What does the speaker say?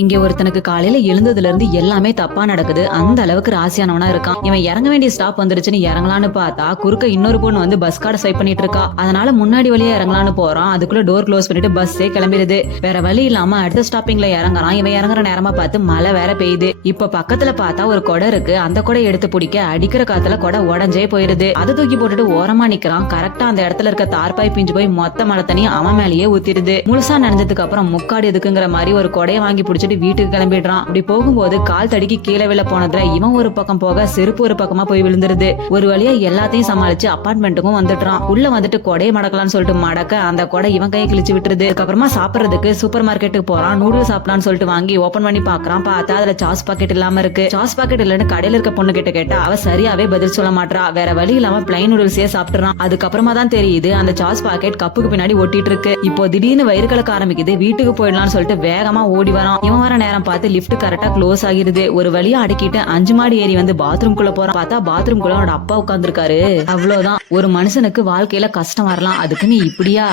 இங்க ஒருத்தனுக்கு காலையில எழுந்ததுல இருந்து எல்லாமே தப்பா நடக்குது. அந்த அளவுக்கு ராசியானவனா இருக்கான். இவன் இறங்க வேண்டிய ஸ்டாப் வந்துருச்சுன்னு இறங்கலான்னு பார்த்தா குறுக்க இன்னொரு பொண்ணு வந்து பஸ் கார்டு ஸ்வைப் பண்ணிட்டு இருக்கா. அதனால முன்னாடி வழியா இறங்கலான்னு போறான். அதுக்குள்ள டோர் க்ளோஸ் பண்ணிட்டு பஸ்ஸே கிளம்பிடுது. வேற வழி இல்லாம அடுத்த ஸ்டாப்பிங்ல இறங்குறான். இவன் இறங்குற நேரமா பார்த்து மழை வேற பெய்யுது. இப்ப பக்கத்துல பார்த்தா ஒரு கொடை இருக்கு. அந்த கொடை எடுத்து பிடிக்க அடிக்கிற காத்துல கொடை உடஞ்சே போயிருது. அதை தூக்கி போட்டுட்டு ஓரமா நிக்கிறான். கரெக்டா அந்த இடத்துல இருக்க தார்பாய் பிஞ்சு போய் மொத்த மழை தண்ணி அவன் மேலேயே ஊத்திடுது. முழுசா நனைஞ்சதுக்கு அப்புறம் முக்காடு எதுக்குங்கிற மாதிரி ஒரு கொடையை வாங்கி பிடிச்சிட்டு வீட்டுக்கு கிளம்பிடுறான். அப்படி போகும்போது கால் தடிக்கு கீழே விழ போனதுல இவன் ஒரு பக்கம் போக செருப்பு ஒரு பக்கமா போய் விழுந்துருது. ஒரு வழியா எல்லாத்தையும் சமாளிச்சு அபார்ட்மெண்ட்டுக்கும் வந்துட்டான். உள்ள வந்துட்டு கொடையை மடக்கலாம்னு சொல்லிட்டு மடக்க அந்த கொடை இவன் கையை கிழிச்சு விட்டுருது. அதுக்கப்புறமா சாப்பிடறதுக்கு சூப்பர் மார்க்கெட்டுக்கு போறான். நூடுல்ஸ் சாப்பிடலாம்னு சொல்லிட்டு வாங்கி ஓபன் பண்ணி பாக்குறான். பார்த்தா அதுல சாஸ் பாக்கெட் இல்லாம இருக்கு. சாஸ் பாக்கெட் இல்லன்னு கடையில இருக்க பொண்ணு கிட்ட கேட்டா அவ சரியாவே பதில் சொல்ல மாட்டா. வேற வழி இல்லாம பிளைன் நூடுல்ஸே சாப்பிட்டுறான். அதுக்கப்புறமா தான் தெரியுது அந்த சாஸ் பாக்கெட் கப்புக்கு பின்னாடி ஒட்டிட்டு இருக்கு. இப்போ திடீர்னு வயிறு கலக்க ஆரம்பிக்குது. வீட்டுக்கு போயிடலாம்னு சொல்லிட்டு வேகமா ஓடி வரான். இவன் வர நேரம் பார்த்து லிப்ட் கரெக்டா க்ளோஸ் ஆகிருது. ஒரு வழியா அடக்கிட்டு 5 மாடி ஏறி வந்து பாத்ரூம் குள்ள போறான். பார்த்தா பாத்ரூம் குள்ள அவனோட அப்பா உட்கார்ந்துருக்காரு. அவ்வளவுதான். ஒரு மனுஷனுக்கு வாழ்க்கையில கஷ்டம் வரலாம், அதுக்கு நீ இப்படியா?